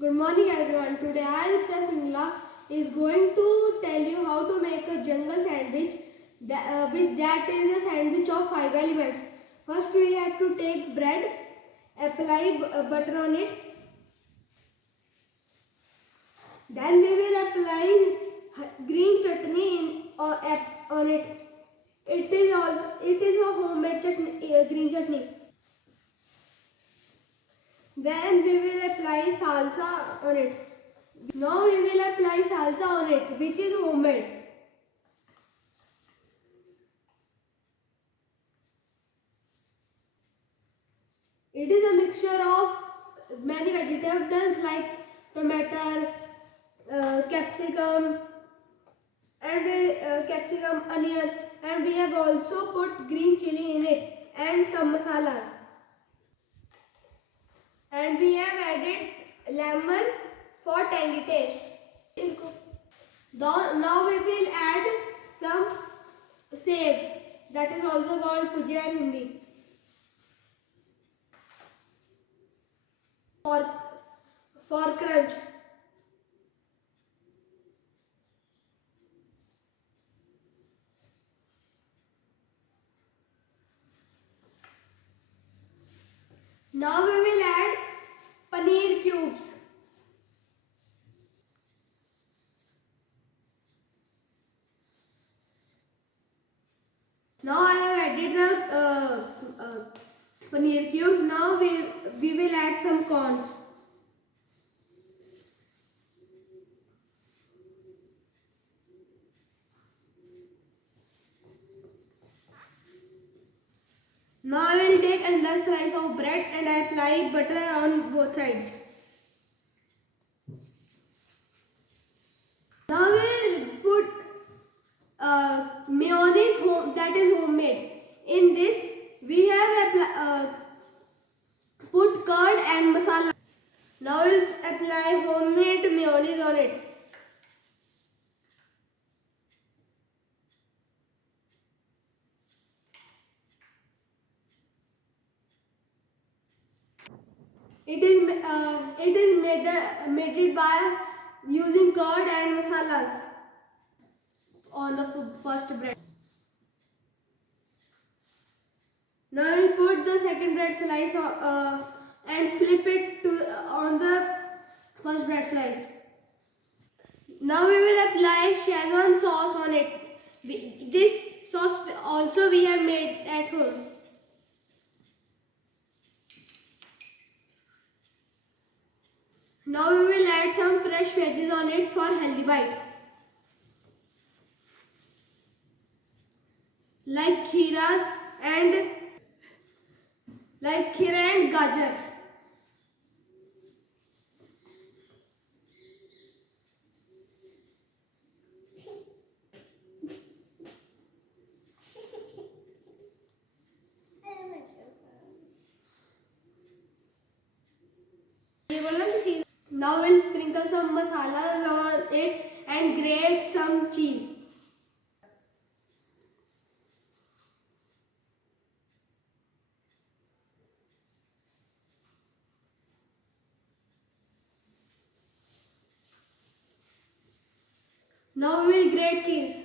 Good morning everyone. Today Aditya is going to tell you how to make a jungle sandwich that is a sandwich of 5 elements. First we have to take bread, apply butter on it. Then we will apply green chutney on it. It is a homemade green chutney. Then we will apply salsa on it. Now we will apply salsa on it, which is homemade. It is a mixture of many vegetables like tomato, capsicum, onion, and we have also put green chili in it and some masalas. And we have added lemon for tangy taste. Now we will add some save, that is also called pujia in Hindi, for crunch. Now we will add paneer cubes. Now I have added the paneer cubes. Now we will add some corns. Now I will take another slice of bread and apply butter on both sides. Now we will put mayonnaise that is homemade. In this we have put curd and masala. Now we will apply homemade mayonnaise on it. It is made it by using curd and masalas on the first bread. Now we put the second bread slice and flip it on the first bread slice. Now we will apply Szechuan sauce on it. This sauce also we have made at home. Now we will add some fresh veggies on it for healthy bite, like kheera and gajar. Now we'll sprinkle some masalas on it and grate some cheese. Now we will grate cheese.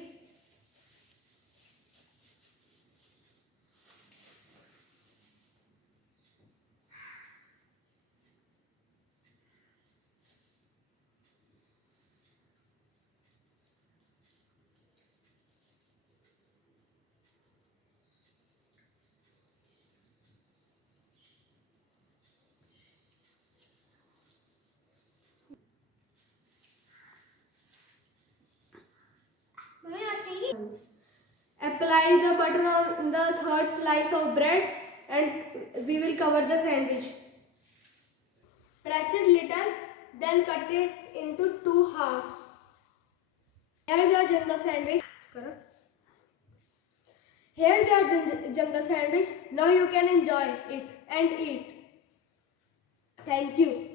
Apply the butter on the third slice of bread and we will cover the sandwich. Press it little, then cut it into 2 halves. Here's your jungle sandwich. Here's your jungle sandwich. Now you can enjoy it and eat. Thank you.